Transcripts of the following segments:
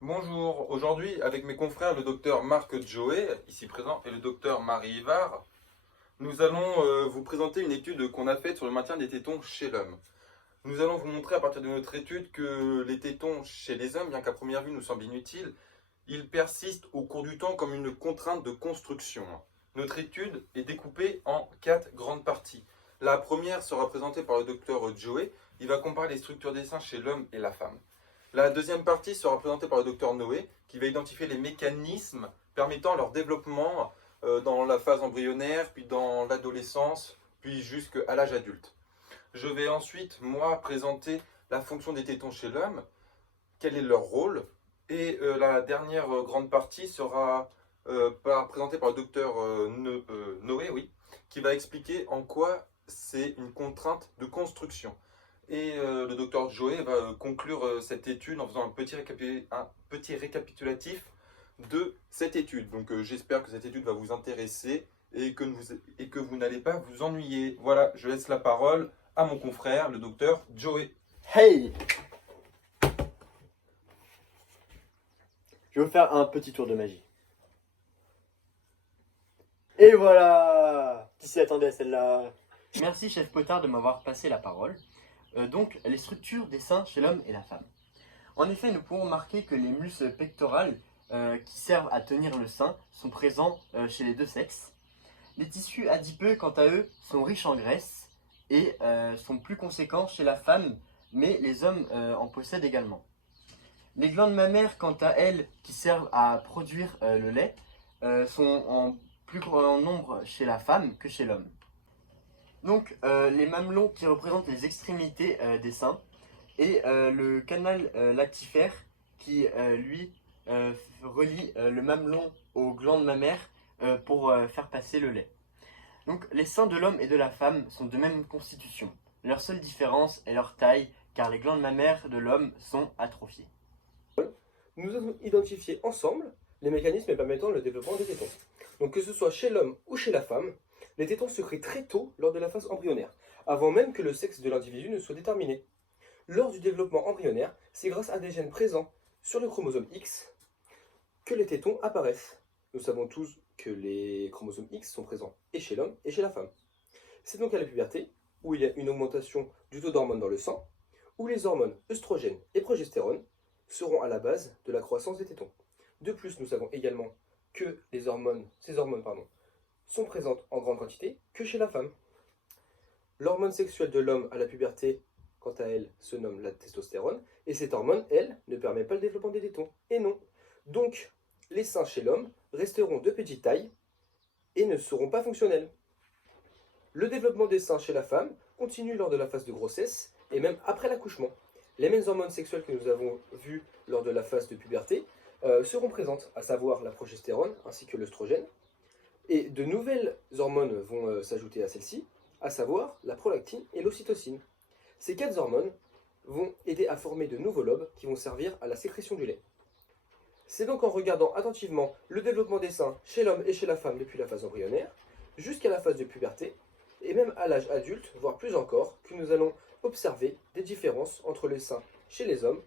Bonjour, aujourd'hui avec mes confrères le docteur Marc Joé, ici présent, et le docteur Marie Ivar, nous allons vous présenter une étude qu'on a faite sur le maintien des tétons chez l'homme. Nous allons vous montrer à partir de notre étude que les tétons chez les hommes, bien qu'à première vue nous semblent inutiles, ils persistent au cours du temps comme une contrainte de construction. Notre étude est découpée en 4 grandes parties. La première sera présentée par le docteur Joé, il va comparer les structures des seins chez l'homme et la femme. La deuxième partie sera présentée par le docteur Noé, qui va identifier les mécanismes permettant leur développement dans la phase embryonnaire, puis dans l'adolescence, puis jusqu'à l'âge adulte. Je vais ensuite, moi, présenter la fonction des tétons chez l'homme, quel est leur rôle, et la dernière grande partie sera présentée par le docteur Noé, oui, qui va expliquer en quoi c'est une contrainte de construction. Et le docteur Joé va conclure cette étude en faisant un petit récapitulatif de cette étude. Donc j'espère que cette étude va vous intéresser et que vous n'allez pas vous ennuyer. Voilà, je laisse la parole à mon confrère, le docteur Joé. Hey! Je vais vous faire un petit tour de magie. Et voilà! Qui s'y attendait à celle-là? Merci chef Potard de m'avoir passé la parole. Donc les structures des seins chez l'homme et la femme. En effet, nous pouvons remarquer que les muscles pectorales qui servent à tenir le sein sont présents chez les deux sexes. Les tissus adipeux, quant à eux, sont riches en graisse et sont plus conséquents chez la femme, mais les hommes en possèdent également. Les glandes mammaires, quant à elles, qui servent à produire le lait, sont en plus grand nombre chez la femme que chez l'homme. Donc les mamelons qui représentent les extrémités des seins et le canal lactifère qui lui relie le mamelon aux glandes mammaires pour faire passer le lait. Donc les seins de l'homme et de la femme sont de même constitution. Leur seule différence est leur taille car les glandes mammaires de l'homme sont atrophiées. Nous avons identifié ensemble les mécanismes permettant le développement des tétons. Donc que ce soit chez l'homme ou chez la femme, les tétons se créent très tôt lors de la phase embryonnaire, avant même que le sexe de l'individu ne soit déterminé. Lors du développement embryonnaire, c'est grâce à des gènes présents sur le chromosome X que les tétons apparaissent. Nous savons tous que les chromosomes X sont présents et chez l'homme et chez la femme. C'est donc à la puberté, où il y a une augmentation du taux d'hormones dans le sang, où les hormones œstrogènes et progestérone seront à la base de la croissance des tétons. De plus, nous savons également que ces hormones sont présentes en grande quantité que chez la femme. L'hormone sexuelle de l'homme à la puberté, quant à elle, se nomme la testostérone, et cette hormone, elle, ne permet pas le développement des tétons. Et non. Donc, les seins chez l'homme resteront de petite taille et ne seront pas fonctionnels. Le développement des seins chez la femme continue lors de la phase de grossesse et même après l'accouchement. Les mêmes hormones sexuelles que nous avons vues lors de la phase de puberté seront présentes, à savoir la progestérone ainsi que l'œstrogène. Et de nouvelles hormones vont s'ajouter à celles-ci, à savoir la prolactine et l'ocytocine. Ces 4 hormones vont aider à former de nouveaux lobes qui vont servir à la sécrétion du lait. C'est donc en regardant attentivement le développement des seins chez l'homme et chez la femme depuis la phase embryonnaire, jusqu'à la phase de puberté, et même à l'âge adulte, voire plus encore, que nous allons observer des différences entre les seins chez les hommes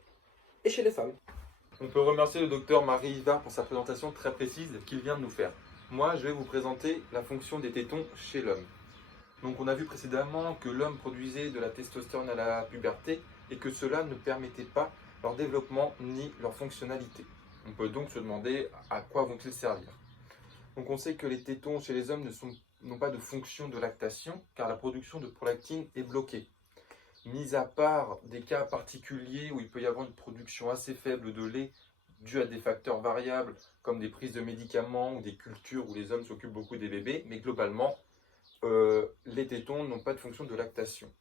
et chez les femmes. On peut remercier le docteur Marie Ivar pour sa présentation très précise qu'il vient de nous faire. Moi, je vais vous présenter la fonction des tétons chez l'homme. Donc on a vu précédemment que l'homme produisait de la testostérone à la puberté et que cela ne permettait pas leur développement ni leur fonctionnalité. On peut donc se demander à quoi vont-ils servir. Donc on sait que les tétons chez les hommes n'ont pas de fonction de lactation car la production de prolactine est bloquée. Mis à part des cas particuliers où il peut y avoir une production assez faible de lait due à des facteurs variables comme des prises de médicaments ou des cultures où les hommes s'occupent beaucoup des bébés, mais globalement, les tétons n'ont pas de fonction de lactation.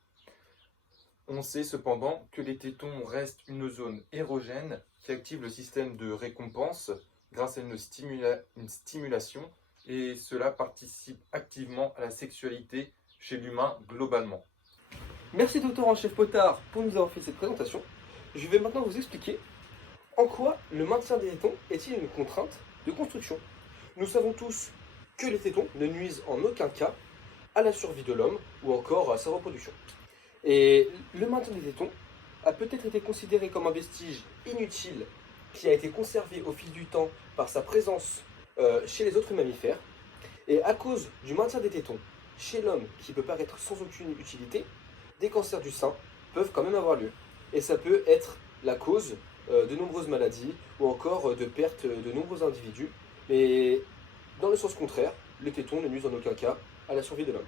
On sait cependant que les tétons restent une zone érogène qui active le système de récompense grâce à une stimulation et cela participe activement à la sexualité chez l'humain globalement. Merci docteur en chef Potard pour nous avoir fait cette présentation. Je vais maintenant vous expliquer en quoi le maintien des tétons est-il une contrainte de construction. Nous savons tous que les tétons ne nuisent en aucun cas à la survie de l'homme ou encore à sa reproduction. Et le maintien des tétons a peut-être été considéré comme un vestige inutile qui a été conservé au fil du temps par sa présence chez les autres mammifères. Et à cause du maintien des tétons chez l'homme qui peut paraître sans aucune utilité, des cancers du sein peuvent quand même avoir lieu. Et ça peut être la cause de nombreuses maladies ou encore de perte de nombreux individus. Mais dans le sens contraire, les tétons ne nuisent en aucun cas à la survie de l'homme.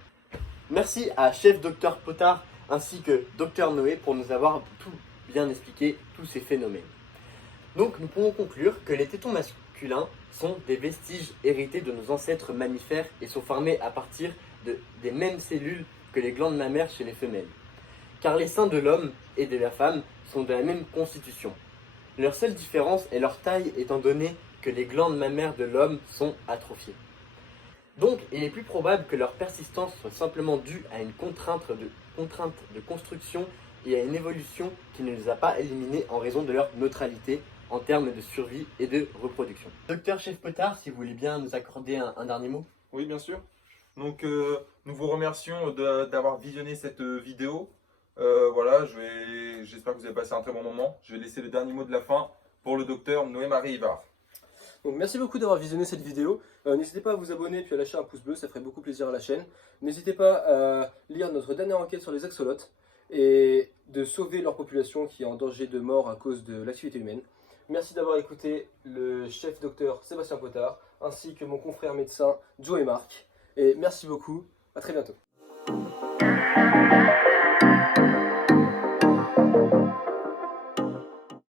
Merci à Chef Dr Potard ainsi que Dr Noé pour nous avoir tout bien expliqué, tous ces phénomènes. Donc nous pouvons conclure que les tétons masculins sont des vestiges hérités de nos ancêtres mammifères et sont formés à partir des mêmes cellules que les glandes mammaires chez les femelles. Car les seins de l'homme et de la femme sont de la même constitution. Leur seule différence est leur taille étant donné que les glandes mammaires de l'homme sont atrophiées. Donc il est plus probable que leur persistance soit simplement due à une contrainte de construction et à une évolution qui ne les a pas éliminés en raison de leur neutralité en termes de survie et de reproduction. Docteur Chef Potard, si vous voulez bien nous accorder un dernier mot. Oui, bien sûr. Donc, nous vous remercions d'avoir visionné cette vidéo. Voilà, j'espère que vous avez passé un très bon moment. Je vais laisser le dernier mot de la fin pour le docteur Noé-Marie Ivard. Donc merci beaucoup d'avoir visionné cette vidéo. N'hésitez pas à vous abonner puis à lâcher un pouce bleu, ça ferait beaucoup plaisir à la chaîne. N'hésitez pas à lire notre dernière enquête sur les axolotes et de sauver leur population qui est en danger de mort à cause de l'activité humaine. Merci d'avoir écouté le chef docteur Sébastien Potard ainsi que mon confrère médecin Joe et Marc. Et merci beaucoup, à très bientôt.